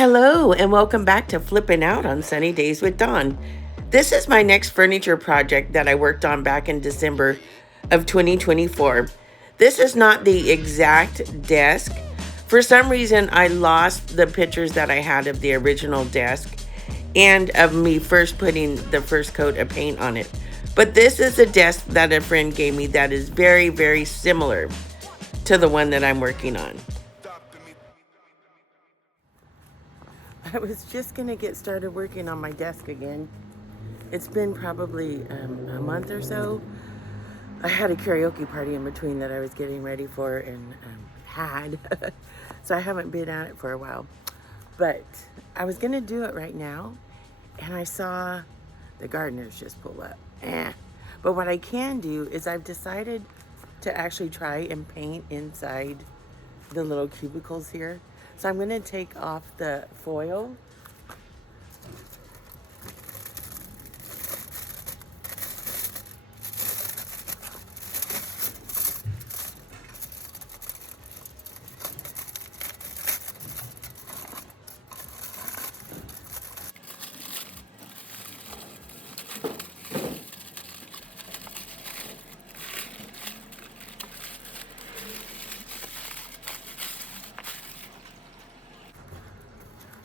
Hello, and welcome back to Flipping Out on Sunny Days with Dawn. This is my next furniture project that I worked on back in December of 2024. This is not the exact desk. For some reason, I lost the pictures that I had of the original desk and of me first putting the first coat of paint on it. But this is a desk that a friend gave me that is very, very similar to the one that I'm working on. I was just going to get started working on my desk again. It's been probably a month or so. I had a karaoke party in between that I was getting ready for and had. So I haven't been at it for a while. But I was going to do it right now. And I saw the gardeners just pull up. But what I can do is I've decided to actually try and paint inside the little cubicles here. So I'm going to take off the foil.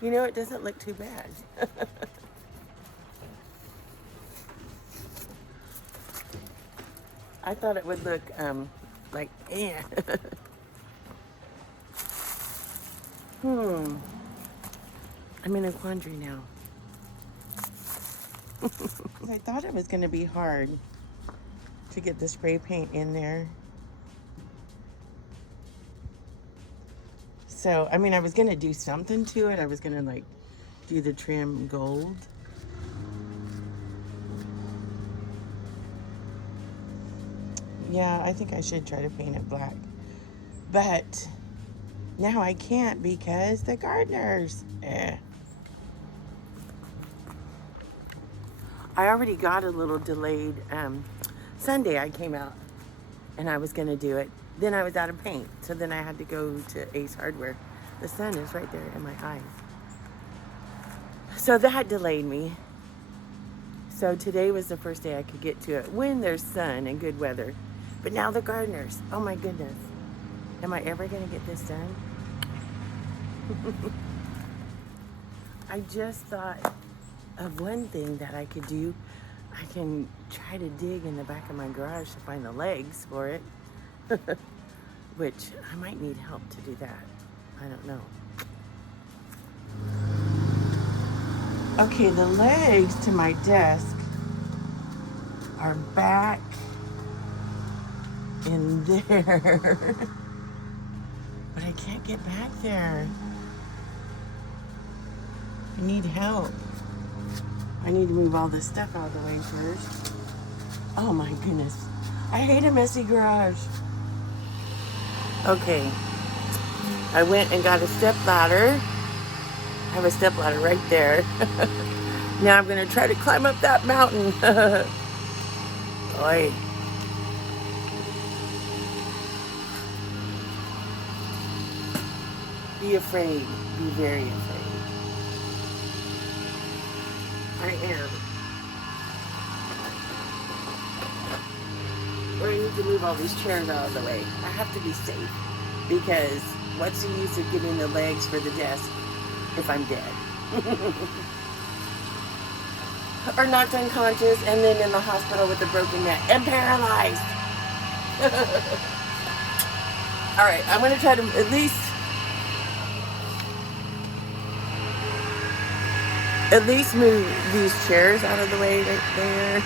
You know, it doesn't look too bad. I thought it would look like, I'm in a quandary now. I thought it was going to be hard to get the spray paint in there. So, I mean, I was going to do something to it. I was going to, like, do the trim gold. Yeah, I think I should try to paint it black. But now I can't because the gardeners. I already got a little delayed. Sunday I came out and I was going to do it. Then I was out of paint. So then I had to go to Ace Hardware. The sun is right there in my eyes. So that delayed me. So today was the first day I could get to it when there's sun and good weather. But now the gardeners. Oh my goodness. Am I ever going to get this done? I just thought of one thing that I could do. I can try to dig in the back of my garage to find the legs for it. Which I might need help to do that. I don't know. Okay, the legs to my desk are back in there. But I can't get back there. I need help. I need to move all this stuff out of the way first. Oh my goodness. I hate a messy garage. Okay. I went and got a step ladder. I have a step ladder right there. Now I'm going to try to climb up that mountain. Boy. Be afraid. Be very afraid. I am. Or I need to move all these chairs out of the way. I have to be safe. Because what's the use of getting the legs for the desk if I'm dead? Or knocked unconscious and then in the hospital with a broken neck and paralyzed. Alright, I'm going to try to at least move these chairs out of the way right there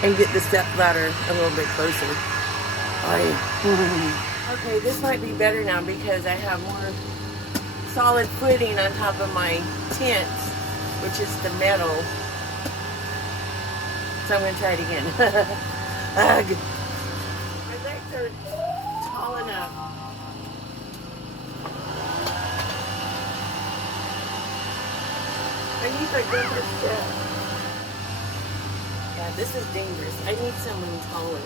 and get the step ladder a little bit closer. Okay, this might be better now because I have more solid footing on top of my tent, which is the metal. So I'm going to try it again. Ugh. My legs are tall enough. I need my bigger step. Yeah, this is dangerous. I need someone taller.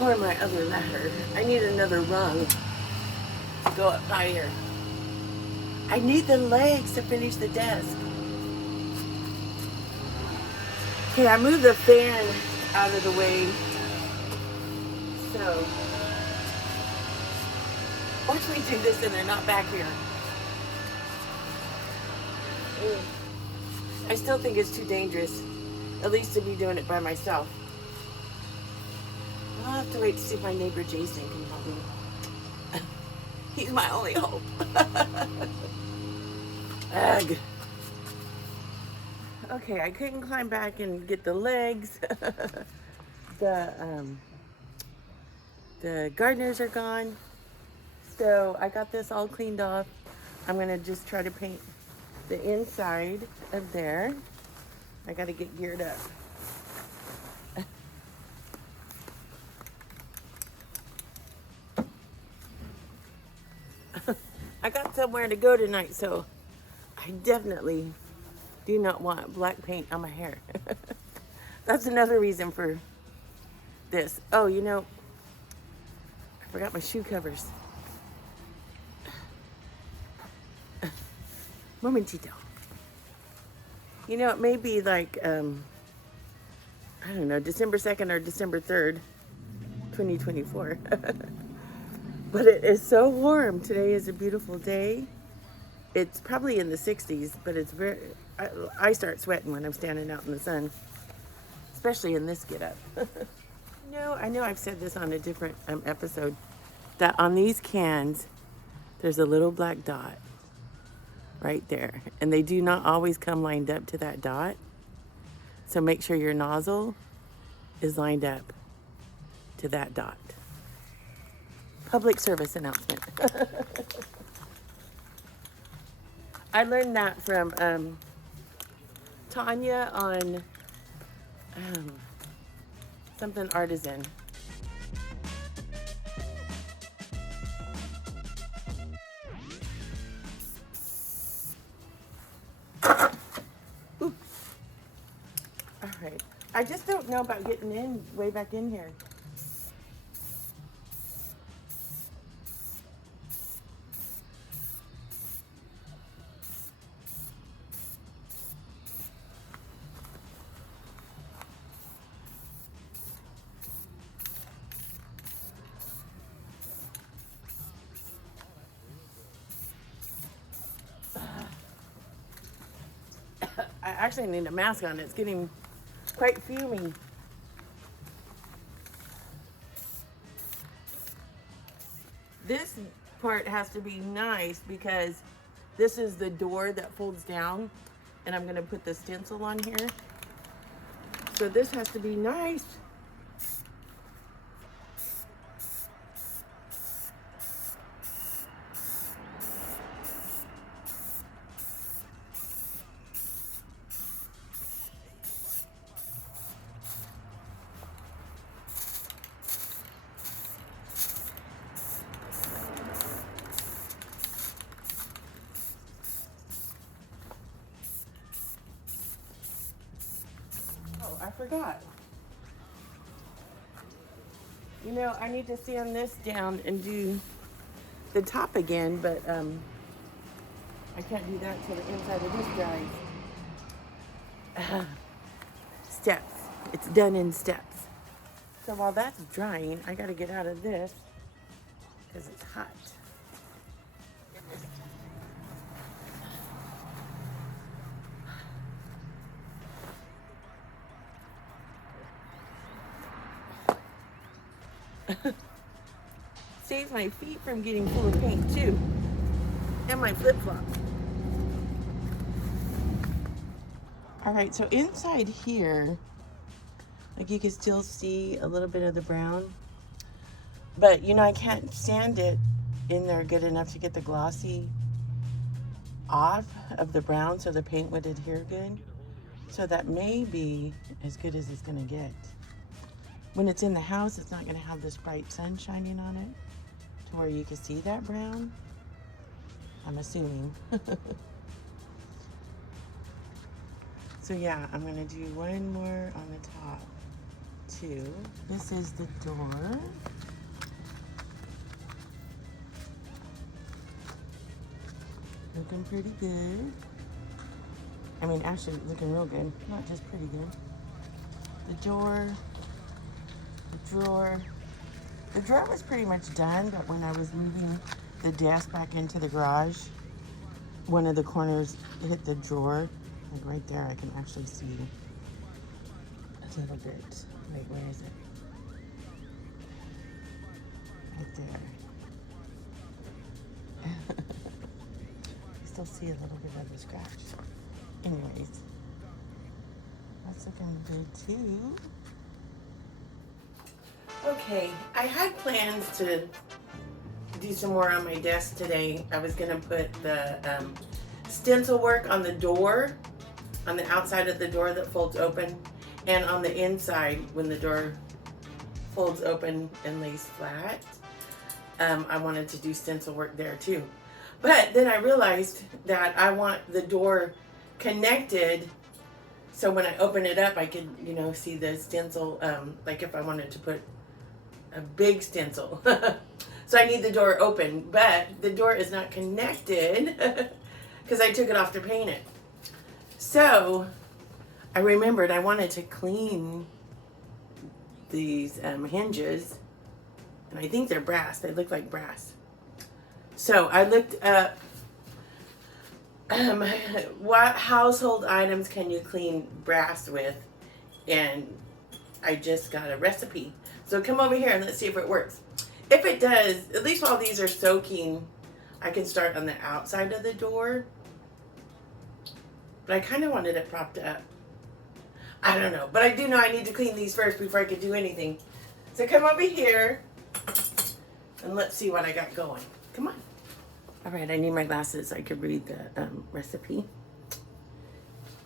Or my other ladder. I need another rung to go up higher. I need the legs to finish the desk. Okay, I moved the fan out of the way. So, watch me do this and they're not back here. I still think it's too dangerous, at least to be doing it by myself. I'll have to wait to see if my neighbor Jason can help me. He's my only hope. Ugh. Okay, I couldn't climb back and get the legs. The gardeners are gone. So I got this all cleaned off. I'm gonna just try to paint the inside of there. I gotta get geared up. I got somewhere to go tonight, so I definitely do not want black paint on my hair. That's another reason for this. Oh, you know, I forgot my shoe covers. Momentito. You know, it may be like, I don't know, December 2nd or December 3rd, 2024. But it is so warm. Today is a beautiful day. It's probably in the 60s, but it's very, I start sweating when I'm standing out in the sun, especially in this getup. I know I've said this on a different episode, that on these cans, there's a little black dot right there. And they do not always come lined up to that dot. So make sure your nozzle is lined up to that dot. Public service announcement. I learned that from Tanya on something artisan. Ooh. All right. I just don't know about getting in way back in here. I actually need a mask on. It's getting quite fuming. This part has to be nice because this is the door that folds down, and I'm going to put the stencil on here. So this has to be nice. I forgot. You know, I need to sand this down and do the top again, but I can't do that till the inside of this dries. Steps. It's done in steps. So while that's drying, I gotta get out of this because it's hot. Saves my feet from getting full of paint too, and my flip-flops. All right, so inside here, like you can still see a little bit of the brown, but you know, I can't sand it in there good enough to get the glossy off of the brown so the paint would adhere good. So that may be as good as it's gonna get. When it's in the house, it's not gonna have this bright sun shining on it to where you can see that brown, I'm assuming. So yeah, I'm gonna do one more on the top too. This is the door. Looking pretty good. I mean, actually looking real good, not just pretty good. The door, the drawer. The drawer was pretty much done, but when I was moving the desk back into the garage, one of the corners hit the drawer. Like right there, I can actually see a little bit. Wait, where is it? Right there. You still see a little bit of the scratch. Anyways, that's looking good too. Okay, I had plans to do some more on my desk today. I was gonna put the stencil work on the door, on the outside of the door that folds open, and on the inside when the door folds open and lays flat. I wanted to do stencil work there too. But then I realized that I want the door connected so when I open it up I could, you know, see the stencil, like if I wanted to put a big stencil. So I need the door open, but the door is not connected because I took it off to paint it. So I remembered I wanted to clean these hinges, and I think they're brass. They look like brass. So I looked up what household items can you clean brass with, and I just got a recipe. So come over here and let's see if it works. If it does, at least while these are soaking, I can start on the outside of the door. But I kind of wanted it propped up. I don't know, but I do know I need to clean these first before I could do anything. So come over here and let's see what I got going. Come on. All right, I need my glasses so I could read the recipe.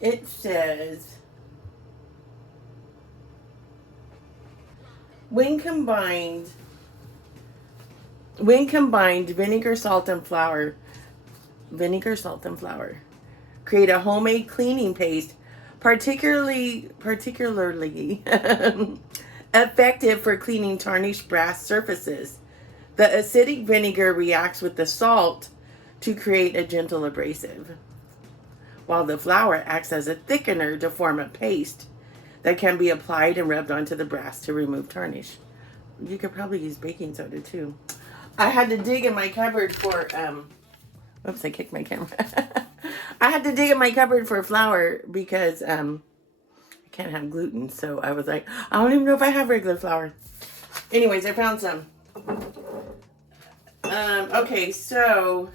It says, when combined vinegar, salt, and flour, create a homemade cleaning paste, particularly effective for cleaning tarnished brass surfaces. The acidic vinegar reacts with the salt to create a gentle abrasive, while the flour acts as a thickener to form a paste that can be applied and rubbed onto the brass to remove tarnish. You could probably use baking soda too. I had to dig in my cupboard for, oops, I kicked my camera. I had to dig in my cupboard for flour because I can't have gluten. So I was like, I don't even know if I have regular flour. Anyways, I found some. Okay, so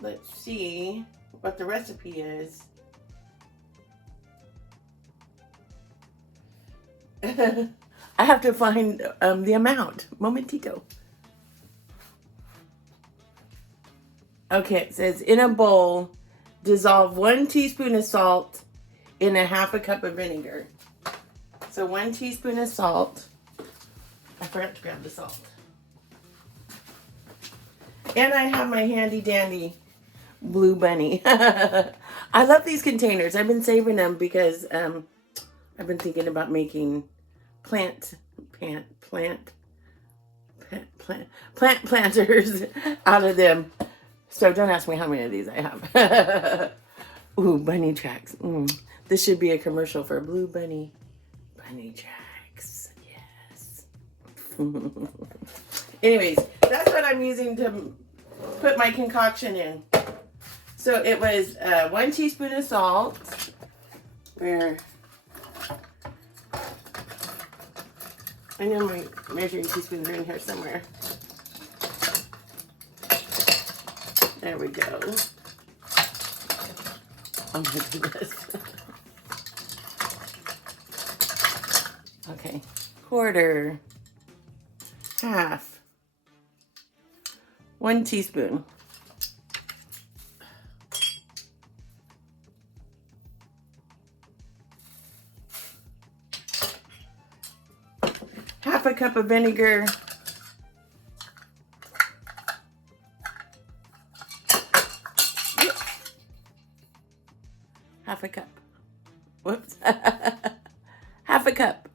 let's see what the recipe is. I have to find the amount. Momentito. Okay, it says in a bowl, dissolve 1 teaspoon of salt in a half a cup of vinegar. So 1 teaspoon of salt. I forgot to grab the salt. And I have my handy dandy blue bunny. I love these containers. I've been saving them because I've been thinking about making plant planters out of them. So don't ask me how many of these I have. Ooh, bunny tracks. This should be a commercial for Blue Bunny. Bunny tracks. Yes. Anyways, that's what I'm using to put my concoction in. So it was 1 teaspoon of salt. Where I know my measuring teaspoons are in here somewhere. There we go. Oh my goodness. Okay. Quarter. Half. 1 teaspoon. Half a cup of vinegar. Half a cup. Whoops. Half a cup.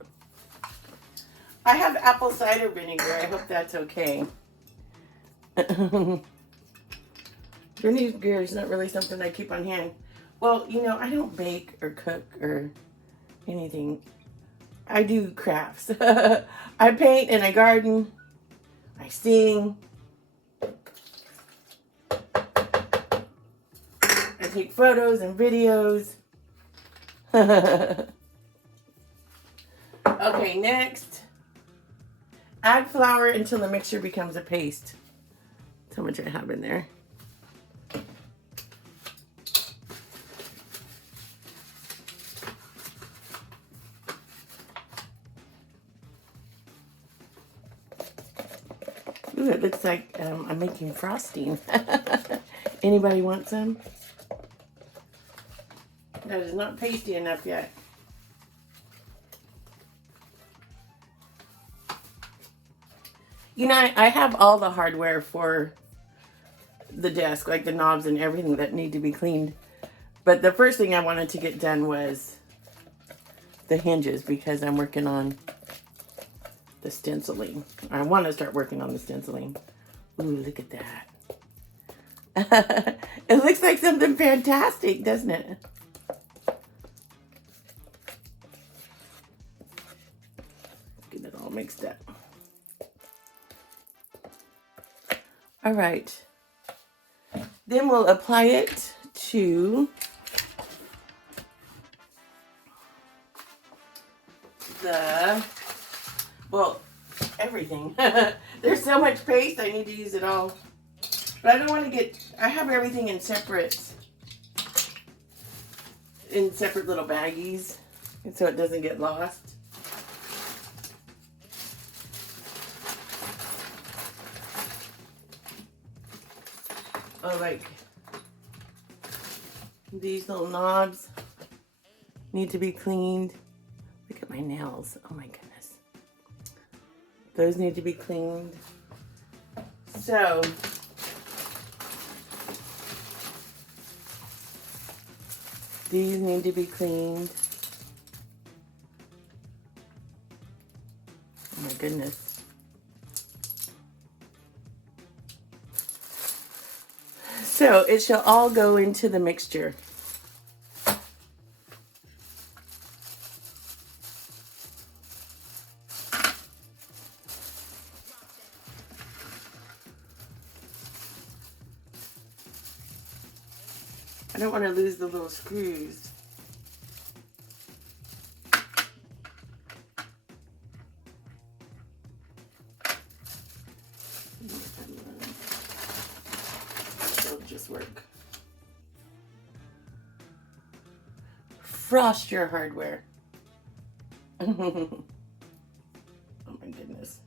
I have apple cider vinegar. I hope that's okay. Vinegar is not really something I keep on hand. Well, you know, I don't bake or cook or anything. I do crafts. I paint and I garden. I sing. I take photos and videos. Okay, next. Add flour until the mixture becomes a paste. That's how much I have in there. Ooh, it looks like I'm making frosting. Anybody want some? That is not pasty enough yet. You know, I have all the hardware for the desk, like the knobs and everything that need to be cleaned. But the first thing I wanted to get done was the hinges, because I'm working on the stenciling. I want to start working on the stenciling. Ooh, look at that. It looks like something fantastic, doesn't it? Get it all mixed up. All right. Then we'll apply it to everything. There's so much paste, I need to use it all. But I don't want to I have everything in separate little baggies, and so it doesn't get lost. Oh, like these little knobs need to be cleaned. Look at my nails. Oh my goodness. Those need to be cleaned. So these need to be cleaned. Oh my goodness. So it shall all go into the mixture. I don't want to lose the little screws. It'll just work. Frost your hardware. Oh my goodness.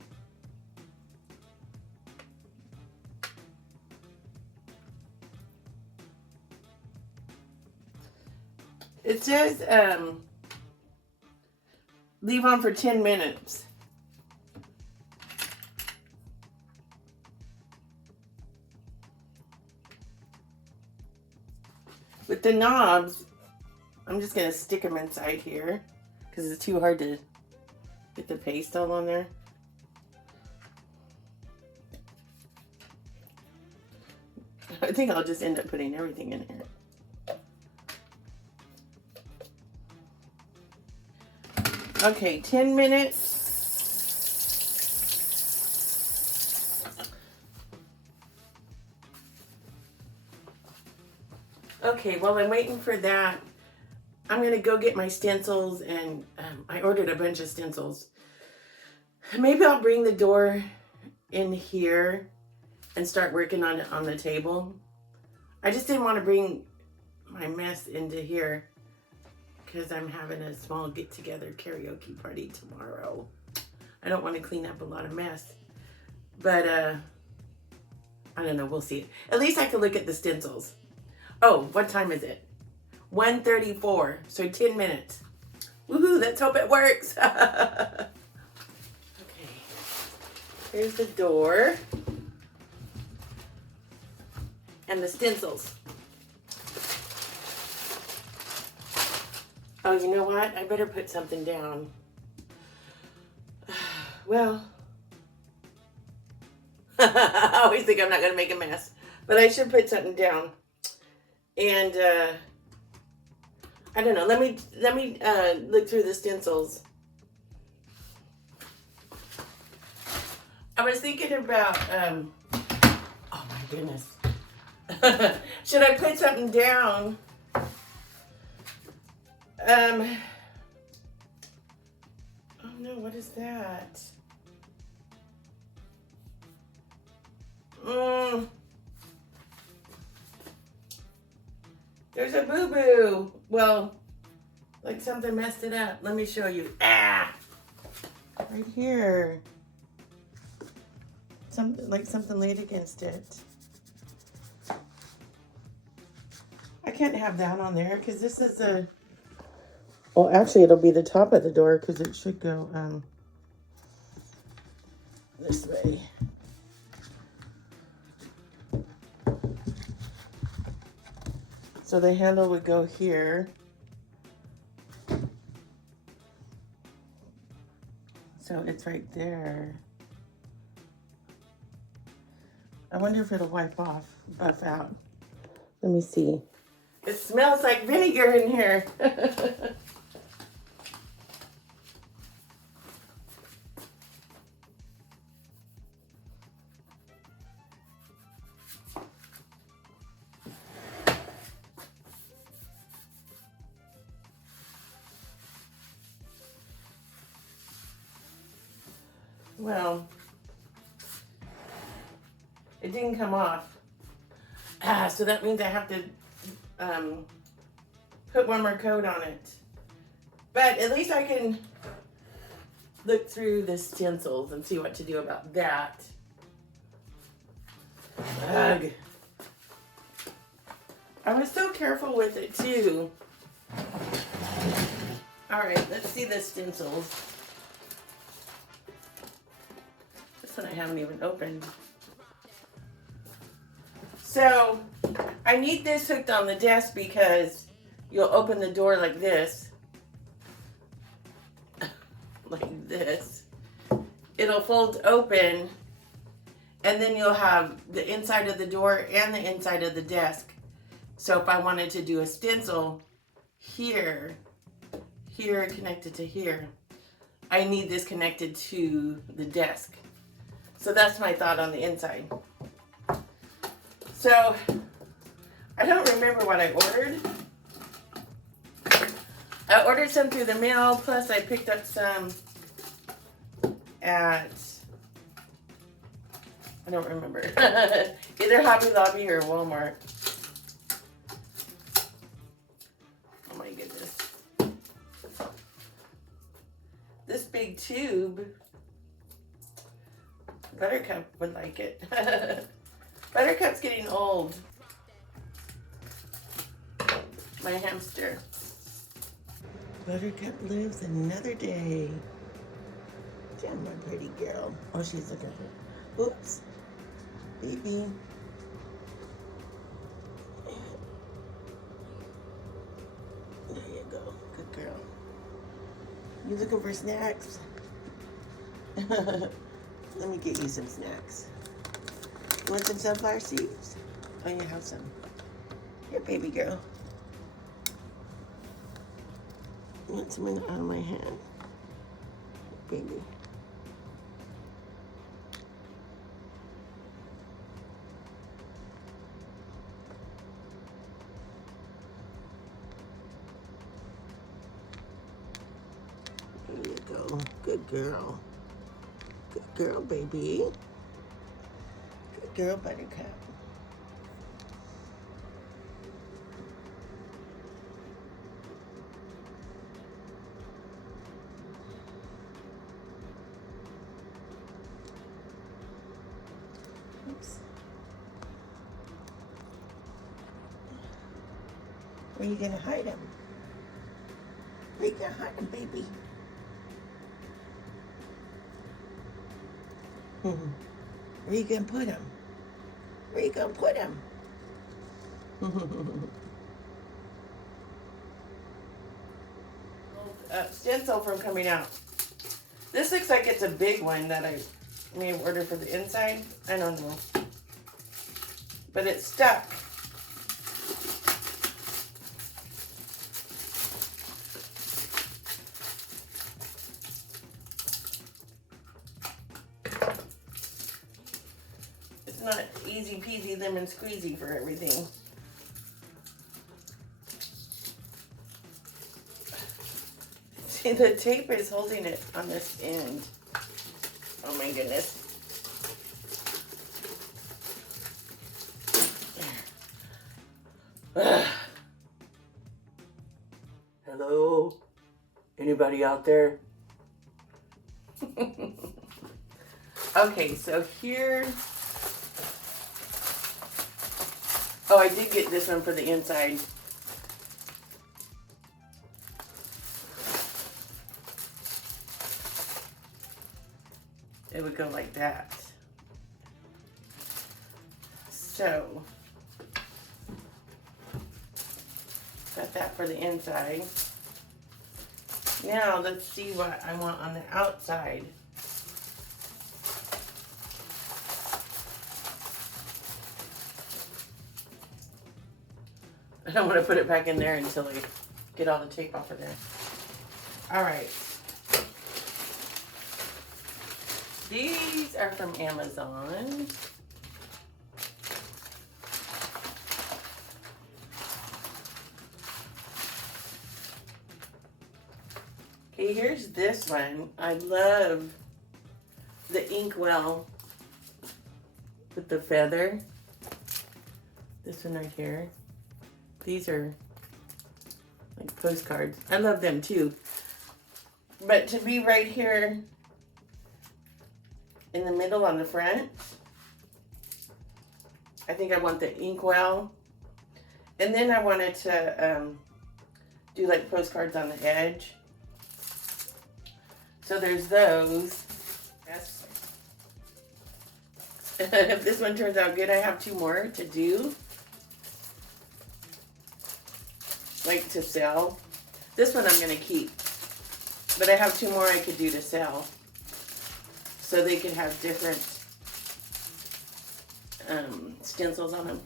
It says leave on for 10 minutes. With the knobs, I'm just going to stick them inside here because it's too hard to get the paste all on there. I think I'll just end up putting everything in here. Okay, 10 minutes. Okay, while I'm waiting for that, I'm going to go get my stencils, and I ordered a bunch of stencils. Maybe I'll bring the door in here and start working on it on the table. I just didn't want to bring my mess into here because I'm having a small get-together karaoke party tomorrow. I don't want to clean up a lot of mess. But, I don't know. We'll see. At least I can look at the stencils. Oh, what time is it? 1:34. So 10 minutes. Woohoo, let's hope it works. Okay. Here's the door. And the stencils. Oh, you know what? I better put something down. Well, I always think I'm not going to make a mess. But I should put something down. And I don't know. Let me look through the stencils. I was thinking about, oh my goodness. Should I put something down? Oh no, what is that? There's a boo-boo. Well, like something messed it up. Let me show you. Ah! Right here. Something laid against it. I can't have that on there because this is a... Well, actually, it'll be the top of the door because it should go this way. So the handle would go here. So it's right there. I wonder if it'll buff out. Let me see. It smells like vinegar in here. Well, it didn't come off. So that means I have to put one more coat on it. But at least I can look through the stencils and see what to do about that. Ugh. I was so careful with it too. All right, let's see the stencils. This one I haven't even opened. So I need this hooked on the desk because you'll open the door like this. Like this. It'll fold open and then you'll have the inside of the door and the inside of the desk. So if I wanted to do a stencil here connected to here, I need this connected to the desk. So that's my thought on the inside. So I don't remember what I ordered. I ordered some through the mail, plus I picked up some at, I don't remember, either Hobby Lobby or Walmart. Oh my goodness. This big tube, Buttercup would like it. Buttercup's getting old. My hamster. Buttercup lives another day. Damn, my pretty girl. Oh, she's looking for... Oops. Baby. There you go. Good girl. You looking for snacks? Let me get you some snacks. You want some sunflower seeds? Oh, you have some. Here, baby girl. You want some out of my hand? Baby. There you go. Good girl. Good girl, baby. Good girl, Buttercup. Oops. Where are you gonna hide him? Where you gonna hide him, baby? Where you gonna put him? Where you gonna put him? Stencil from coming out. This looks like it's a big one that I may have ordered for the inside. I don't know. But it's stuck. It's not easy peasy lemon squeezy for everything. See, the tape is holding it on this end. Oh my goodness. Hello? Anybody out there? Okay, so here. Oh, I did get this one for the inside. It would go like that. So, got that for the inside. Now, let's see what I want on the outside. I don't want to put it back in there until I get all the tape off of there. All right. These are from Amazon. Okay, here's this one. I love the inkwell with the feather. This one right here. These are like postcards. I love them too. But to be right here in the middle on the front, I think I want the inkwell. And then I wanted to do like postcards on the edge. So there's those. Yes. If this one turns out good, I have 2 more to do. Like to sell. This one I'm going to keep. But I have 2 more I could do to sell. So they could have different stencils on them.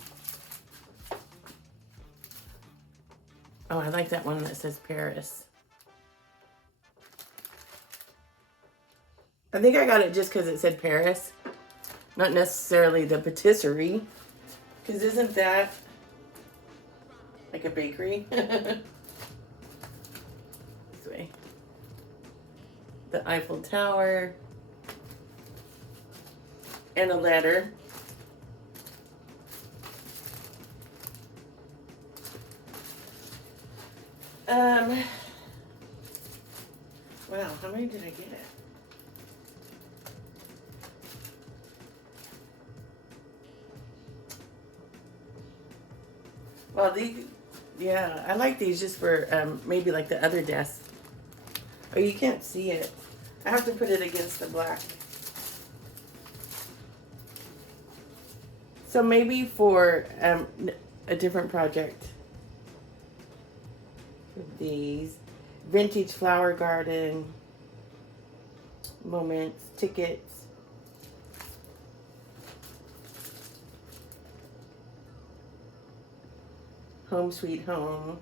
Oh, I like that one that says Paris. I think I got it just because it said Paris. Not necessarily the patisserie. Because isn't that like a bakery? This way. The Eiffel Tower. And a letter. Wow, how many did I get? Well, these, yeah, I like these just for maybe like the other desk. Oh, you can't see it. I have to put it against the black. So maybe for a different project. These vintage flower garden moments, tickets. Home sweet home.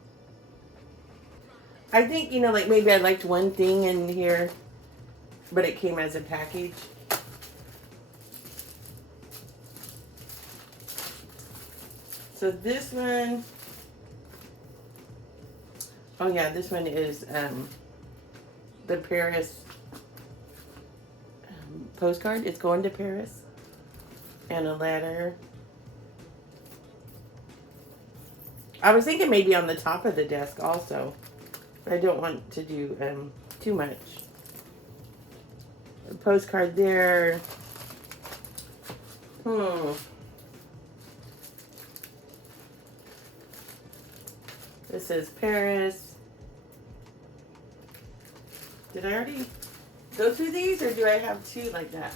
I think, you know, like maybe I liked one thing in here, but it came as a package. So this one, oh yeah, this one is the Paris postcard. It's going to Paris. And a letter. I was thinking maybe on the top of the desk also. But I don't want to do too much. A postcard there. This says Paris. Did I already go through these, or do I have 2 like that?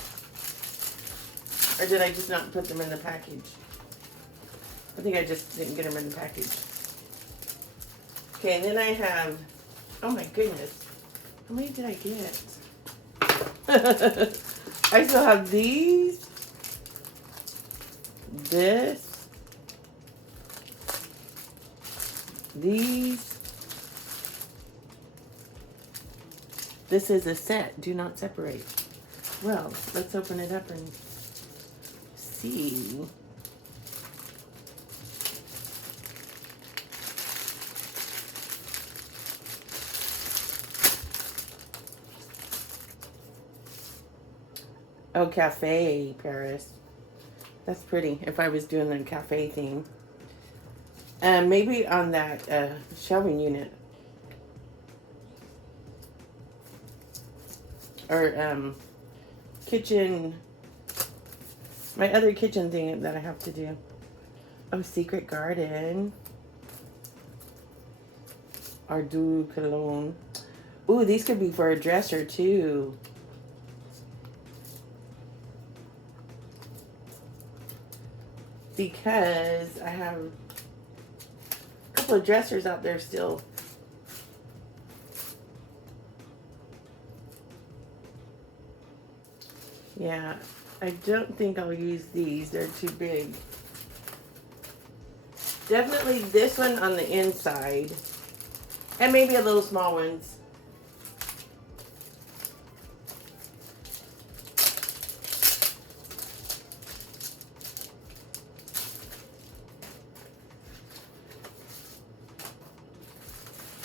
Or did I just not put them in the package? I think I just didn't get them in the package. Okay, and then I have, oh my goodness. How many did I get? I still have these, this, these. This is a set. Do not separate. Well, let's open it up and see. Oh, cafe Paris. That's pretty. If I was doing the cafe theme. Maybe on that shelving unit. Or kitchen. My other kitchen thing that I have to do. Oh, Secret Garden. Ardu Cologne. Ooh, these could be for a dresser too. Because I have a couple of dressers out there still. Yeah, I don't think I'll use these. They're too big. Definitely this one on the inside. And maybe a little small ones.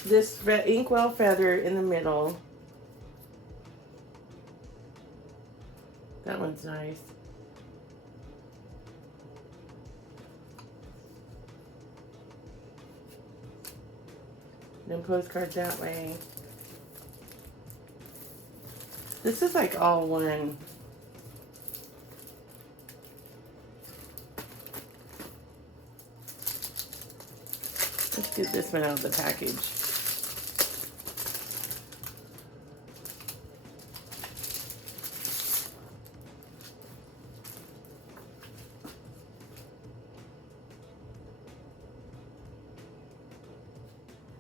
This inkwell feather in the middle. That one's nice. No postcards that way. This is like all one. Let's get this one out of the package.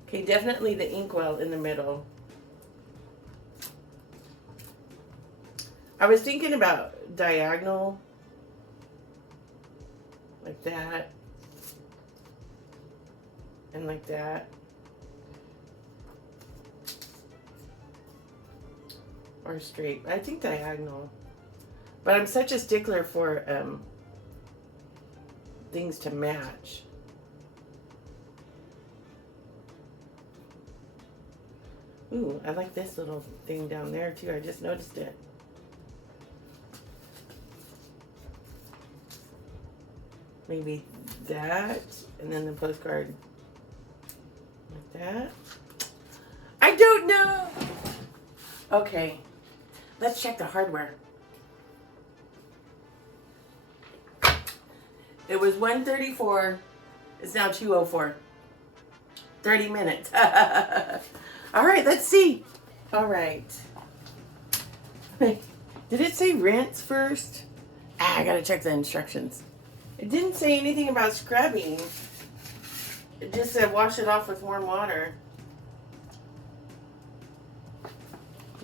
Okay, definitely the inkwell in the middle. I was thinking about diagonal, like that, and like that. Or straight. I think diagonal. But I'm such a stickler for things to match. Ooh, I like this little thing down there too. I just noticed it. Maybe that, and then the postcard like that. I don't know. Okay, let's check the hardware. It was 1:34. It's now 2:04. 30 minutes. All right, let's see. All right. Did it say rinse first? I gotta check the instructions. It didn't say anything about scrubbing. It just said wash it off with warm water.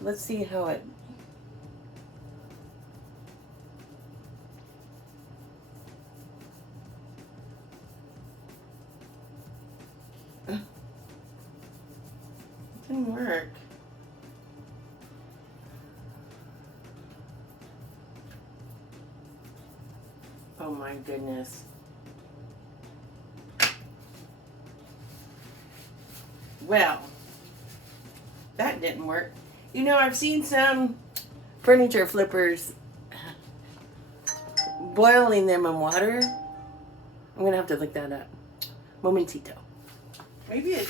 Let's see how it... Didn't work. Oh my goodness. Well, that didn't work. You know, I've seen some furniture flippers boiling them in water. I'm gonna have to look that up. Momentito. Maybe it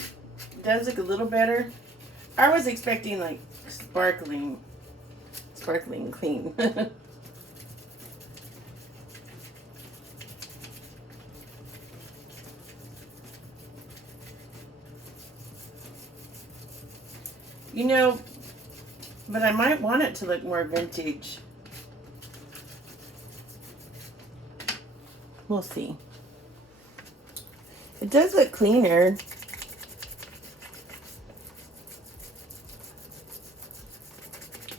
does look a little better. I was expecting like sparkling clean. You know, but I might want it to look more vintage. We'll see. It does look cleaner.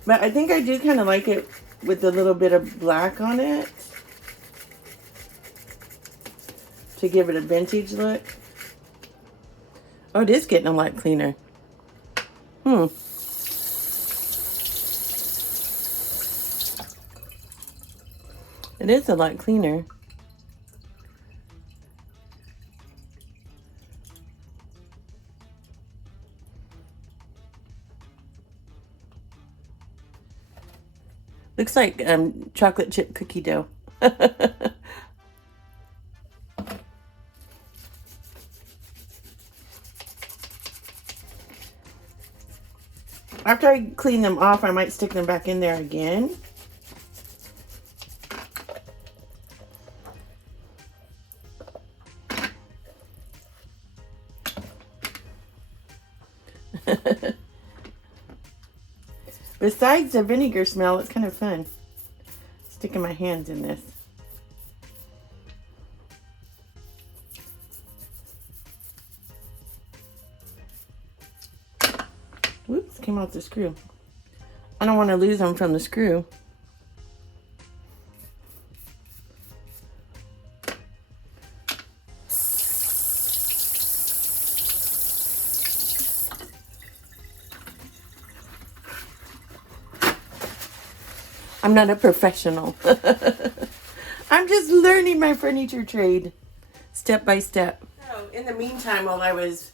But I think I do kind of like it with a little bit of black on it to give it a vintage look. Oh, it is getting a lot cleaner. It is a lot cleaner. Looks like chocolate chip cookie dough. After I clean them off, I might stick them back in there again. Besides the vinegar smell, it's kind of fun sticking my hands in this. Whoops, came out the screw. I don't want to lose them from the screw. I'm not a professional. I'm just learning my furniture trade step by step. So in the meantime, while I was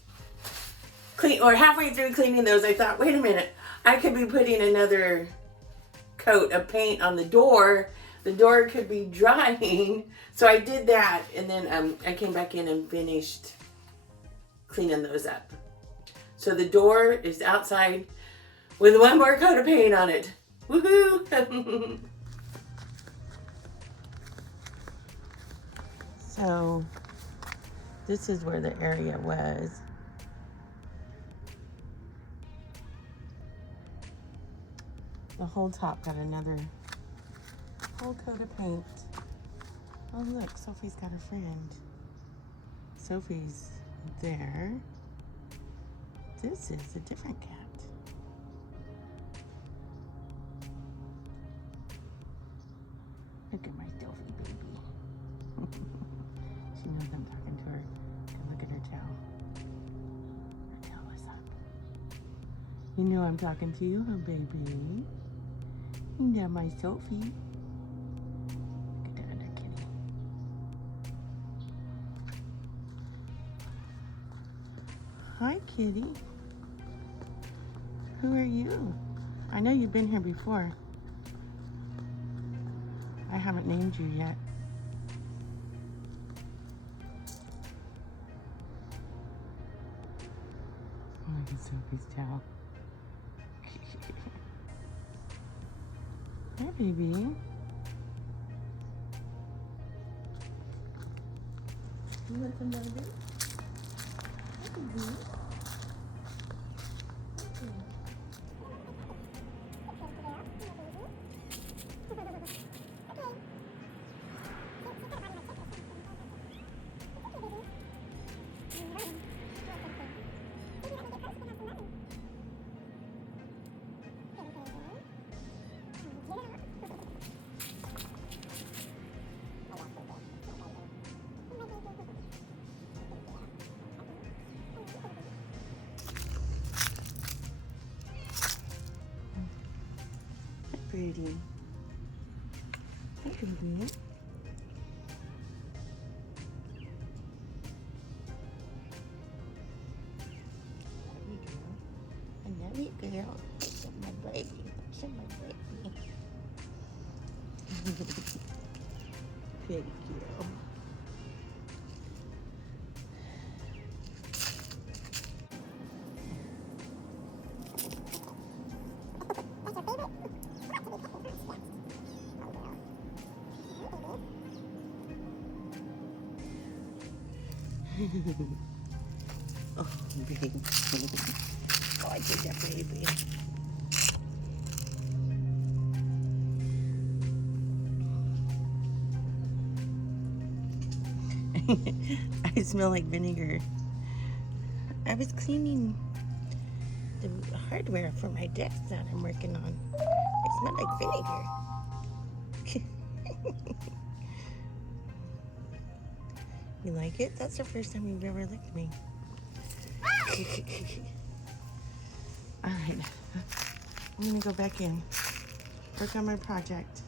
halfway through cleaning those, I thought, wait a minute, I could be putting another coat of paint on the door. The door could be drying. So I did that, and then I came back in and finished cleaning those up. So the door is outside with one more coat of paint on it. Woohoo! So this is where the area was. The whole top got another whole coat of paint. Oh look, Sophie's got a friend. Sophie's there. This is a different cat. Look at my Sophie baby. She knows I'm talking to her. And look at her tail. Her tail is up. You know I'm talking to you, huh, baby? Yeah, my Sophie. Look at that other kitty. Hi, kitty. Who are you? I know you've been here before. I haven't named you yet. Look at Sophie's tail. Hi, baby. You want some baby? Hi, baby. Pretty. Hi, baby. I love you, girl. Look at my baby. Look at my baby. Pretty girl. Oh, baby. Oh, I did that, baby. I smell like vinegar. I was cleaning the hardware for my desk that I'm working on. I smell like vinegar. You like it? That's the first time you've ever licked me. All right. I'm gonna go back in, work on my project.